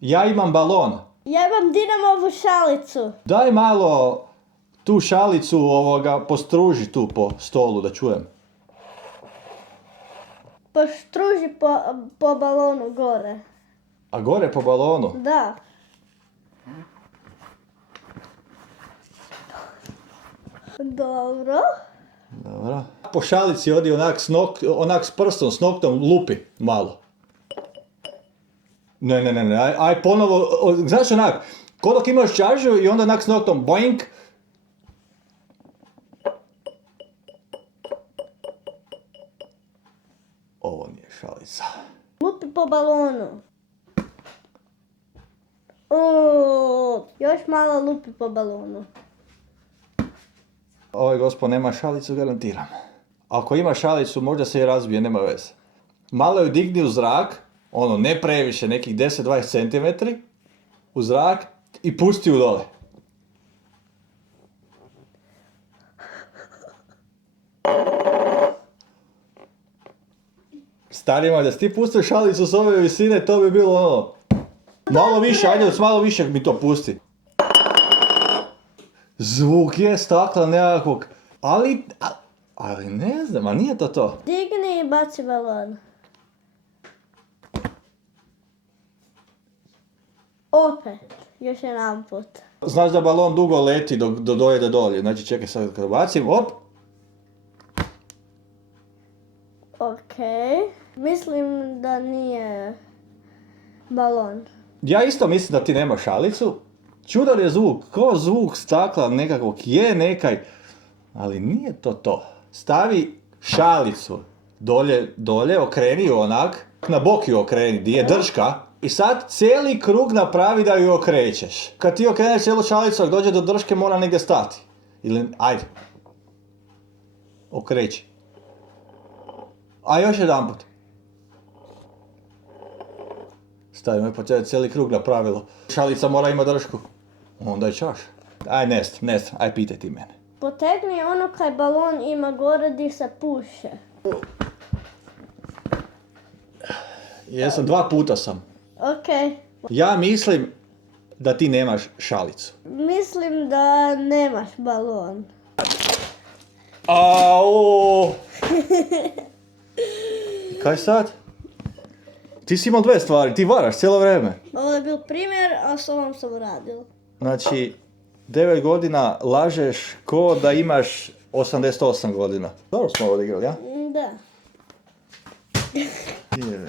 Ja imam balon. Ja imam dinamovu šalicu. Daj malo tu šalicu postruži tu po stolu da čujem. Poštruži po balonu gore. A gore po balonu? Da. Dobro. Dobro. Po šalici odi onak s prstom, s noktom lupi malo. Ne, aj ponovo, znaš onak, ko dok imaš čaržu i onda onak s noktom boink. Ovo nije šalica. Lupi po balonu. Još malo lupi po balonu. Ovaj gospod nema šalicu, garantiram. Ako ima šalicu, možda se i razbije, nema veze. Malo ju digni u zrak, ne previše, nekih 10-20 cm, u zrak i pusti ju dole. Starima, da si ti pustio šalicu s ove visine, to bi bilo malo više, ajde, malo više mi to pusti. Zvuk je stakla nekakvog, ali ne znam, a nije to to. Digni i baci balon. Opet, još jedan put. Znaš da balon dugo leti dok dojede dolje, znači čekaj sad kad bacim, op. Okej. Mislim da nije balon. Ja isto mislim da ti nema šalicu. Čudan je zvuk, ko zvuk stakla nekakvog, je nekaj, ali nije to to. Stavi šalicu dolje, okreni ju onak, na bok ju okreni, di je drška, i sad cijeli krug napravi da ju okrećeš. Kad ti okreneš cijelu šalicu, ako dođe do drške, mora negdje stati. Ili, ajde. Okreći. A još jedan put. Stavimo po cijeli krug napravilo. Šalica mora ima dršku. Onda je čaš. Aj, ne, aj pitaj ti mene. Potegni ono kaj balon ima gore di se puše. Jesam, 2 puta sam. Okej. Ja mislim da ti nemaš šalicu. Mislim da nemaš balon. Au! Kaj sad? Ti si imao 2 stvari, ti varaš cijelo vrijeme. Ovo je bil primjer, a s ovom sam radila. Znači, 9 godina lažeš ko da imaš 88 godina. Dobro smo ovo odigrali, ja? Da. Je.